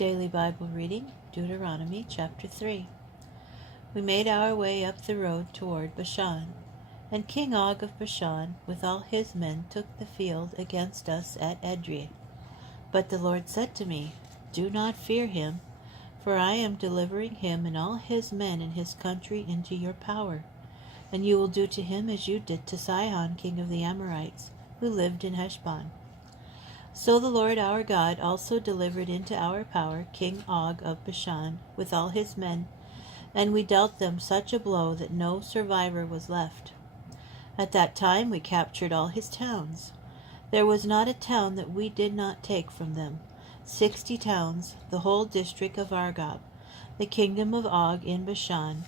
Daily Bible Reading, Deuteronomy chapter 3. We made our way up the road toward Bashan, and King Og of Bashan with all his men took the field against us at Edrei. But the Lord said to me, Do not fear him, for I am delivering him and all his men and his country into your power, and you will do to him as you did to Sihon king of the Amorites, who lived in Heshbon. So the Lord our God also delivered into our power King Og of Bashan with all his men, and we dealt them such a blow that no survivor was left. At that time we captured all his towns. There was not a town that we did not take from them. 60 towns, the whole district of Argob, the kingdom of Og in Bashan.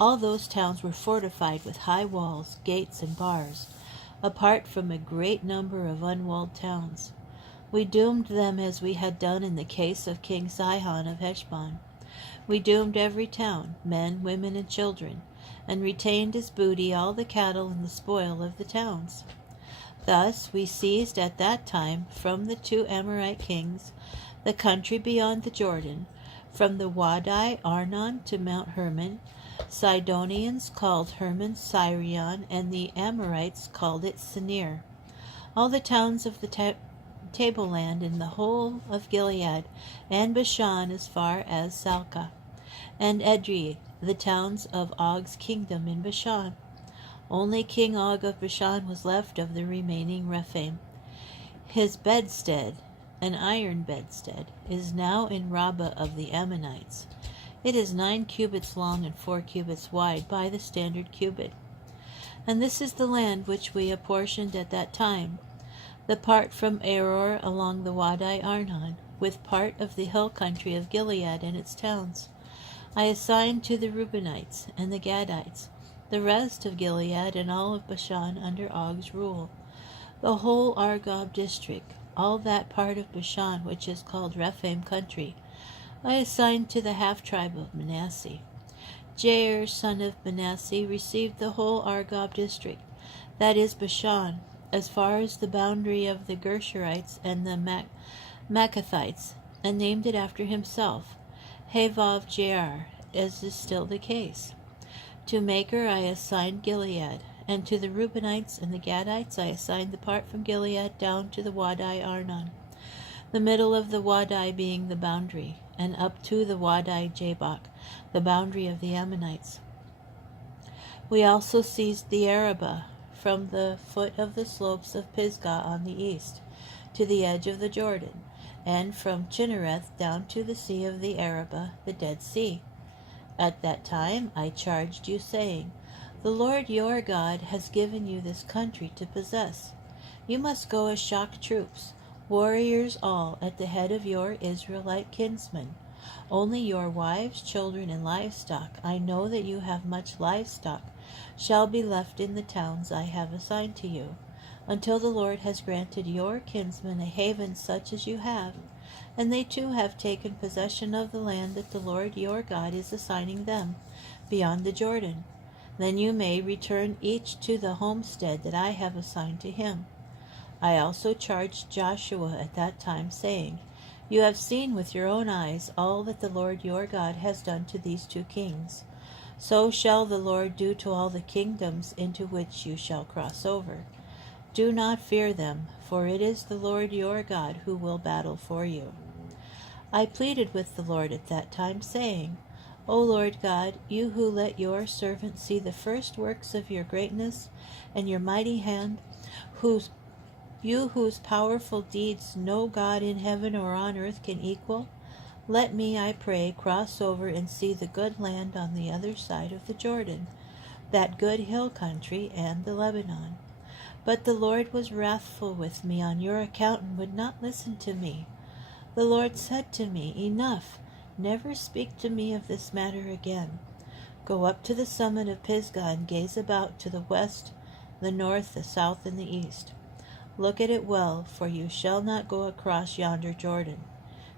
All those towns were fortified with high walls, gates, and bars, apart from a great number of unwalled towns. We doomed them as we had done in the case of King Sihon of Heshbon. We doomed every town, men, women, and children, and retained as booty all the cattle and the spoil of the towns. Thus we seized at that time from the 2 Amorite kings the country beyond the Jordan, from the Wadi Arnon to Mount Hermon. Sidonians called Hermon Sirion, and the Amorites called it Sinir. All the towns of the tableland in the whole of Gilead, and Bashan as far as Salcah, and Edrei, the towns of Og's kingdom in Bashan. Only King Og of Bashan was left of the remaining Rephaim. His bedstead, an iron bedstead, is now in Rabbah of the Ammonites. It is 9 cubits long and 4 cubits wide by the standard cubit. And this is the land which we apportioned at that time, the part from Aror along the Wadi Arnon, with part of the hill country of Gilead and its towns. I assigned to the Reubenites and the Gadites the rest of Gilead and all of Bashan under Og's rule. The whole Argob district, all that part of Bashan which is called Rephaim country, I assigned to the half-tribe of Manasseh. Jair, son of Manasseh, received the whole Argob district, that is Bashan, as far as the boundary of the Gershurites and the Maccathites, and named it after himself, Havav Jair, as is still the case. To Machir I assigned Gilead, and to the Reubenites and the Gadites I assigned the part from Gilead down to the Wadi Arnon, the middle of the Wadi being the boundary, and up to the Wadi Jabbok, the boundary of the Ammonites. We also seized the Arabah, from the foot of the slopes of Pisgah on the east, to the edge of the Jordan, and from Chinnereth down to the sea of the Arabah, the Dead Sea. At that time I charged you, saying, The Lord your God has given you this country to possess. You must go as shock troops, warriors all, at the head of your Israelite kinsmen. Only your wives, children, and livestock, I know that you have much livestock, shall be left in the towns I have assigned to you, until the Lord has granted your kinsmen a haven such as you have, and they too have taken possession of the land that the Lord your God is assigning them, beyond the Jordan. Then you may return each to the homestead that I have assigned to him. I also charged Joshua at that time, saying, You have seen with your own eyes all that the Lord your God has done to these 2 kings. So shall the Lord do to all the kingdoms into which you shall cross over. Do not fear them, for it is the Lord your God who will battle for you. I pleaded with the Lord at that time, saying, O Lord God, you who let your servant see the first works of your greatness and your mighty hand, you whose powerful deeds no God in heaven or on earth can equal, let me, I pray, cross over and see the good land on the other side of the Jordan, that good hill country and the Lebanon. But the Lord was wrathful with me on your account and would not listen to me. The Lord said to me, Enough, never speak to me of this matter again. Go up to the summit of Pisgah and gaze about to the west, the north, the south, and the east. Look at it well, for you shall not go across yonder Jordan.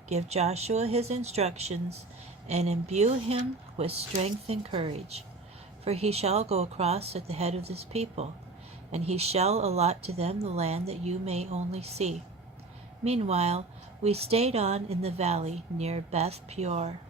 Give Joshua his instructions, and imbue him with strength and courage. For he shall go across at the head of this people, and he shall allot to them the land that you may only see. Meanwhile, we stayed on in the valley near Beth Peor.